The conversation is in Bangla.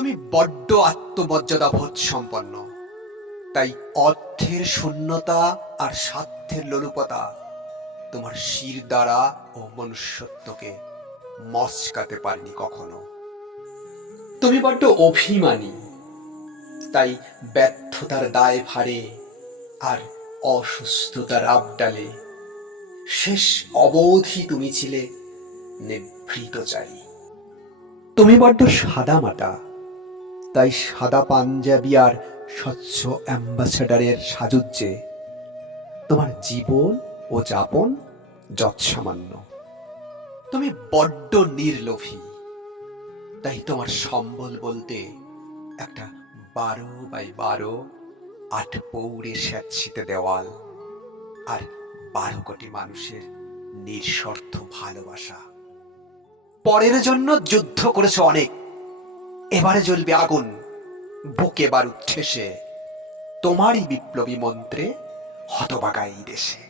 তুমি বড্ড আত্মমর্যাদা বোধ সম্পন্ন। তাই অর্থের শূন্যতা আর স্বার্থের লোলুপতা তোমার শির দ্বারা ও মনুষ্যত্বকে মস্কাতে পারেনি কখনো। তুমি বড্ড অভিমানী। তাই ব্যর্থতার দায় ভারে আর অসুস্থতার আবডালে শেষ অবধি তুমি ছিলে নিভৃতচারী তুমি বড্ড সাদা মাটা তাই সাদা পাঞ্জাবি আর স্বচ্ছ অ্যাম্বাসেডারের সাজুজ্যে তোমার জীবন ও যাপন যৎসামান্য। তুমি বড্ড নির্লোভী। তাই তোমার সম্বল বলতে একটা বারো বাই বারো, আট পৌরে স্যাচ্ছিতে দেওয়াল আর বারো কোটি মানুষের নিঃস্বার্থ ভালোবাসা। পরের জন্য যুদ্ধ করেছে অনেক। এবারে জ্বলবে আগুন। বুকে বারুদ ঠেসে তোমারই বিপ্লবী মন্ত্রে হতবাগাই দেশে।